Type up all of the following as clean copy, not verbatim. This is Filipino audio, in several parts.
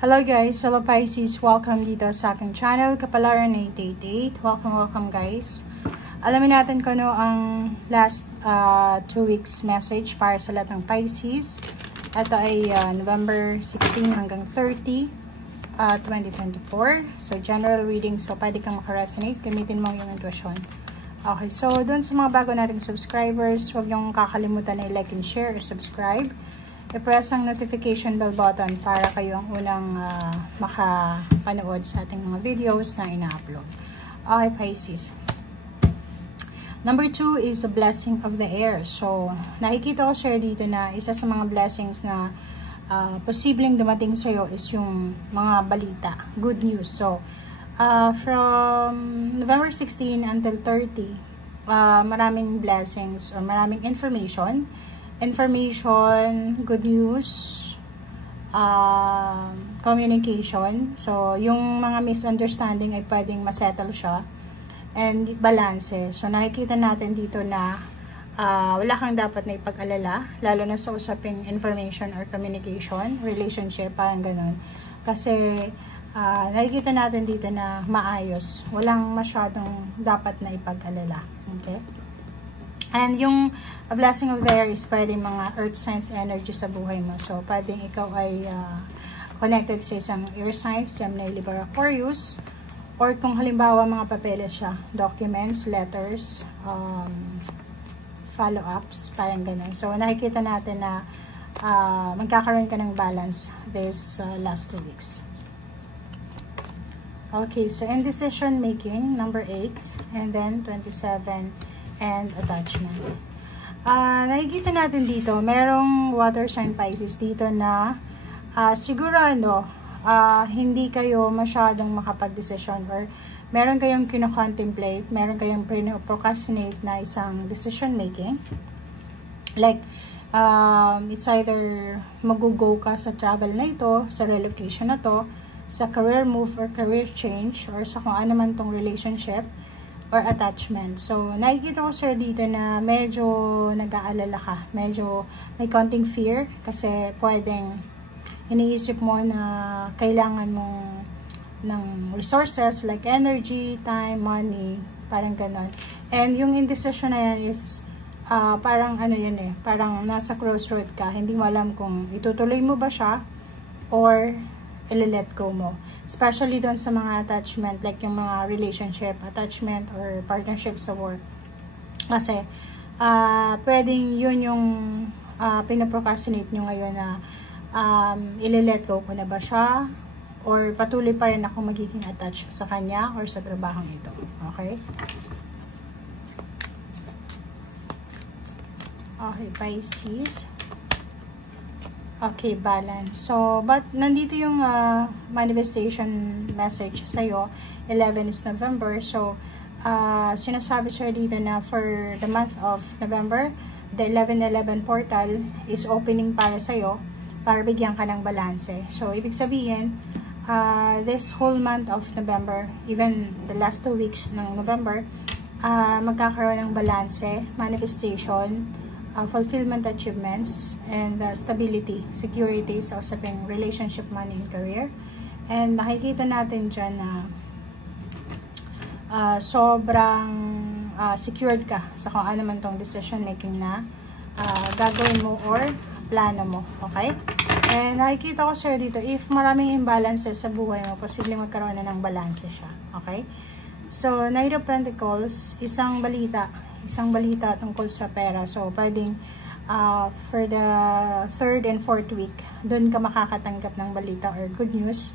Hello guys, hello Pisces, welcome dito sa aking channel, Kapalaran 888. Welcome guys. Alamin natin kung ano ang last 2 weeks message para sa lahat ng Pisces. Ito ay November 16 hanggang 30, 2024. So general reading, so pwede kang makaresonate, gamitin mo yung intuition. Okay, so doon sa mga bago nating subscribers, huwag niyong kakalimutan na i-like and share or subscribe. I-press ang notification bell button para kayo ang unang makapanood sa ating mga videos na ina-upload. Okay, Pisces. Number 2 is a blessing of the air. So, nakikita ko sa'yo dito na isa sa mga blessings na posibleng dumating sa'yo is yung mga balita, good news. So, from November 16 until 30, maraming blessings or maraming information, good news, communication. So, yung mga misunderstanding ay pwedeng masettle siya. And balance. So, nakikita natin dito na wala kang dapat na ipag-alala, lalo na sa usaping information or communication, relationship, parang ganun. Kasi, nakikita natin dito na maayos. Walang masyadong dapat na ipag-alala. Okay? And yung a blessing of the air is pwedeng mga earth signs energy sa buhay mo. So, pwedeng ikaw ay connected sa isang air signs, Gemini, Libra, Aquarius. Or kung halimbawa mga papeles siya, documents, letters, follow-ups, parang ganun. So, nakikita natin na magkakaroon ka ng balance this last 2 weeks. Okay, so indecision making, number 8, and then 27, and attachment. Nakikita natin dito, merong water sign Pisces dito na siguro hindi kayo masyadong makapag-desisyon or meron kayong kino-contemplate, meron kayong procrastinate na isang decision making. Like, it's either mag-go ka sa travel na ito, sa relocation na to, sa career move or career change, or sa kung ano man tong relationship or attachment. So, nakikita ko sir dito na medyo nag-aalala ka. Medyo may konting fear kasi pwedeng iniisip mo na kailangan mo ng resources like energy, time, money, parang ganon. And yung indecision na yan is parang parang nasa crossroad ka. Hindi mo alam kung itutuloy mo ba siya or i-let go mo. Especially doon sa mga attachment, like yung mga relationship, attachment, or partnership sa work. Kasi, pwedeng yun yung pinaprocrastinate nyo ngayon na i-let go ko na ba siya? Or patuloy pa rin ako magiging attached sa kanya or sa trabahong ito. Okay? Okay, Pisces. Okay, balance. So, but nandito yung manifestation message sa'yo. 11 is November. So, sinasabi siya dito na for the month of November, the 11-11 portal is opening para sa'yo para bigyan ka ng balanse. So, ibig sabihin, this whole month of November, even the last 2 weeks ng November, magkakaroon ng balanse, manifestation, fulfillment achievements, and stability, security sa usaping relationship, money, and career. And nakikita natin dyan na sobrang secured ka sa kung ano man tong decision making na gagawin mo or plano mo. Okay? And nakikita ko sa'yo dito, if maraming imbalances sa buhay mo, posibleng magkaroon na ng balance siya. Okay? So, Knight of Pentacles, isang balita tungkol sa pera. So, pwedeng for the 3rd and 4th week, doon ka makakatanggap ng balita or good news.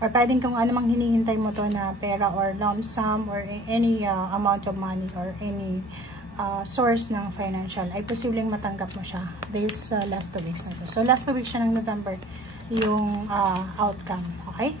Or pwedeng kung ano mang hinihintay mo to na pera or lump sum or any amount of money or any source ng financial, ay posibleng matanggap mo siya this last 2 weeks na to. So, last 2 weeks siya ng November yung outcome. Okay?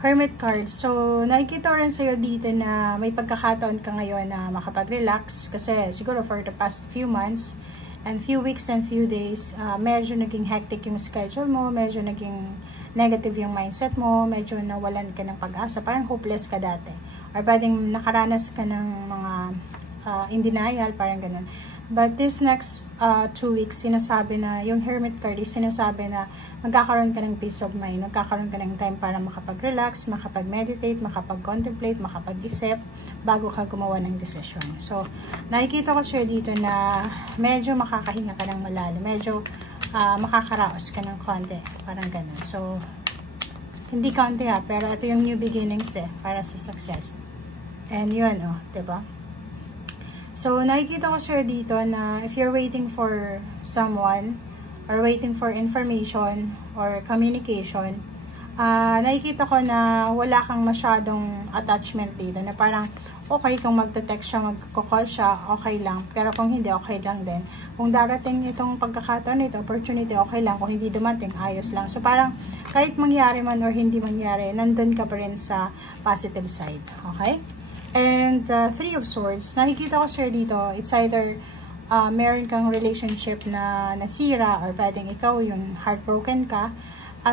Hermit card. So, nakikita rin sa'yo dito na may pagkakataon ka ngayon na makapag-relax kasi siguro for the past few months and few weeks and few days, medyo naging hectic yung schedule mo, medyo naging negative yung mindset mo, medyo nawalan ka ng pag-asa, parang hopeless ka dati. Or pwedeng nakaranas ka ng mga in denial, parang ganun. But this next 2 weeks, sinasabi na, yung Hermit card is sinasabi na magkakaroon ka ng peace of mind, magkakaroon ka ng time para makapag-relax, makapag-meditate, makapag-contemplate, makapag-isip, bago ka gumawa ng desisyon. So, nakikita ko siya dito na medyo makakahinga ka ng malalim, medyo makakaraos ka ng konti, parang ganun. So, hindi konti pero ito yung new beginnings para sa success. And yun, diba? So, nakikita ko sir dito na if you're waiting for someone or waiting for information or communication, nakikita ko na wala kang masyadong attachment dito. Na parang, okay, kung magte-text siya, magko-call siya, okay lang. Pero kung hindi, okay lang din. Kung darating itong pagkakataon ito, opportunity, okay lang. Kung hindi dumating, ayos lang. So, parang kahit mangyari man or hindi mangyari, nandun ka pa rin sa positive side. Okay? And Three of Swords, nakikita ko sir dito, it's either meron kang relationship na nasira or pwedeng ikaw yung heartbroken ka.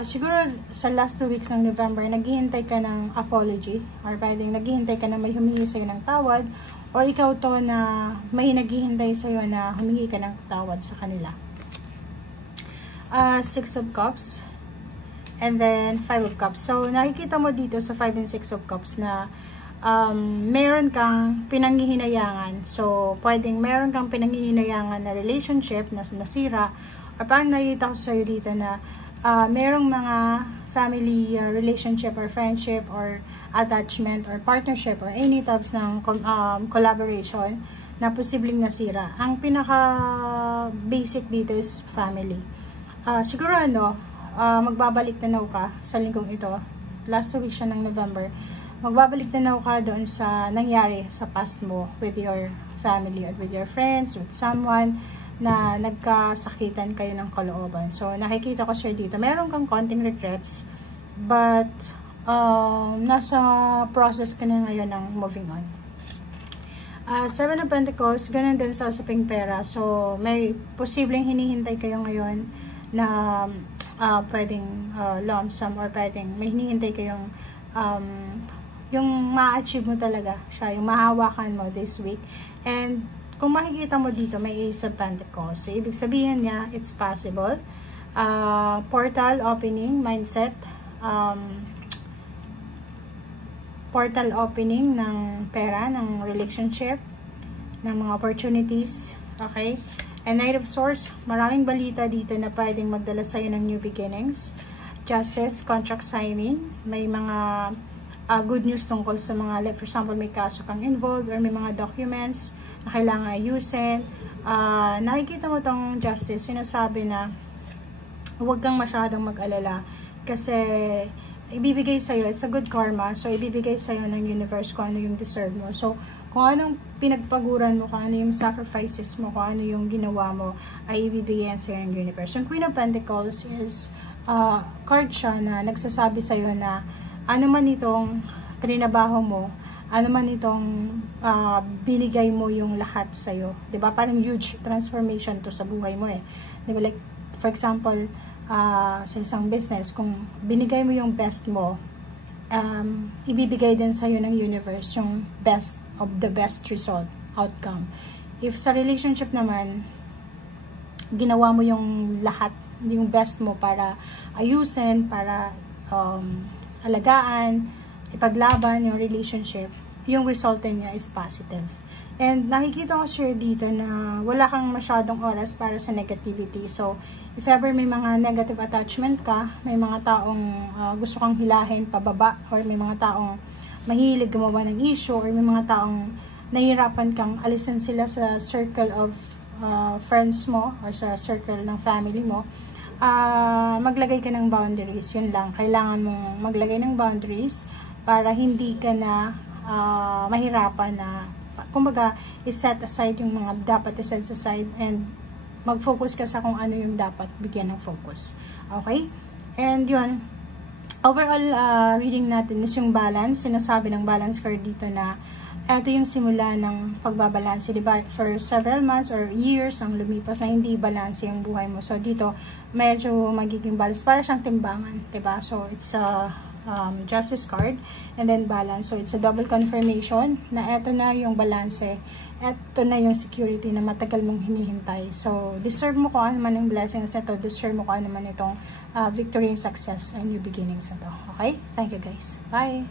Siguro sa last 2 weeks ng November, naghihintay ka ng apology or pwedeng naghihintay ka na may humingi sa'yo ng tawad or ikaw to na may naghihintay sa'yo na humingi ka ng tawad sa kanila. Six of Cups and then Five of Cups. So, nakikita mo dito sa 5 and 6 of Cups na meron kang pinanghihinayangan. So, pwedeng meron kang pinanghihinayangan na relationship na nasira. Or parang nakita ko sa'yo dito na merong mga family relationship or friendship or attachment or partnership or any types ng collaboration na posibleng nasira. Ang pinaka-basic dito is family. Siguro magbabalik tanaw ka sa linggong ito. Last 2 weeks siya ng November. Magbabalik tanaw ka doon sa nangyari sa past mo with your family or with your friends, with someone na nagkasakitan kayo ng kalooban. So, nakikita ko siya dito. Meron kang konting regrets, but nasa process ka na ngayon ng moving on. Seven of Pentacles, ganun din sa usaping pera. So, may posibleng hinihintay kayo ngayon na pwedeng lump sum or pwedeng may hinihintay kayong yung ma-achieve mo talaga siya, yung mahawakan mo this week. And kung makikita mo dito, may Ace of Pentacles. So, ibig sabihin niya, it's possible. Portal opening, mindset. Portal opening ng pera, ng relationship, ng mga opportunities. Okay? And Knight of Swords, maraming balita dito na pwedeng magdala sa'yo ng new beginnings. Justice, contract signing. May mga good news tungkol sa mga, like for example, may kaso kang involved or may mga documents na kailangan ayusin. Nakikita mo tong justice, sinasabi na huwag kang masyadong mag-alala kasi ibibigay sa'yo, it's a good karma, so ibibigay sa'yo ng universe kung ano yung deserve mo. So, kung anong pinagpaguran mo, kung ano yung sacrifices mo, kung ano yung ginawa mo, ay ibibigay sa'yo ng universe. Yung Queen of Pentacles is card siya na nagsasabi sa'yo na ano man itong trinabaho mo, ano man itong binigay mo yung lahat sa'yo. Diba? Parang huge transformation to sa buhay mo eh. Diba? Like, for example, sa isang business, kung binigay mo yung best mo, ibibigay din sa'yo ng universe yung best of the best result, outcome. If sa relationship naman, ginawa mo yung lahat, yung best mo para ayusin, para alagaan, ipaglaban yung relationship, yung result niya is positive. And nakikita ko sure dito na wala kang masyadong oras para sa negativity. So, if ever may mga negative attachment ka, may mga taong gusto kang hilahin pababa, or may mga taong mahilig gumawa ng issue, or may mga taong nahihirapan kang alisin sila sa circle of friends mo, or sa circle ng family mo, maglagay ka ng boundaries. Yun lang. Kailangan mong maglagay ng boundaries para hindi ka na mahirapan na, kumbaga, i-set aside yung mga dapat i-set aside and mag-focus ka sa kung ano yung dapat bigyan ng focus. Okay? And yun, overall reading natin is yung balance. Sinasabi ng balance card dito na ito yung simula ng pagbabalanse, diba? For several months or years ang lumipas na hindi balance yung buhay mo. So, dito, medyo magiging balance. Para siyang timbangan, diba? So, it's justice card, and then balance. So, it's a double confirmation na eto na yung balance. Eto na yung security na matagal mong hinihintay. So, deserve mo kung ano man yung blessings ito. Deserve mo kung ano man itong victory and success and new beginnings na to. Okay? Thank you guys. Bye!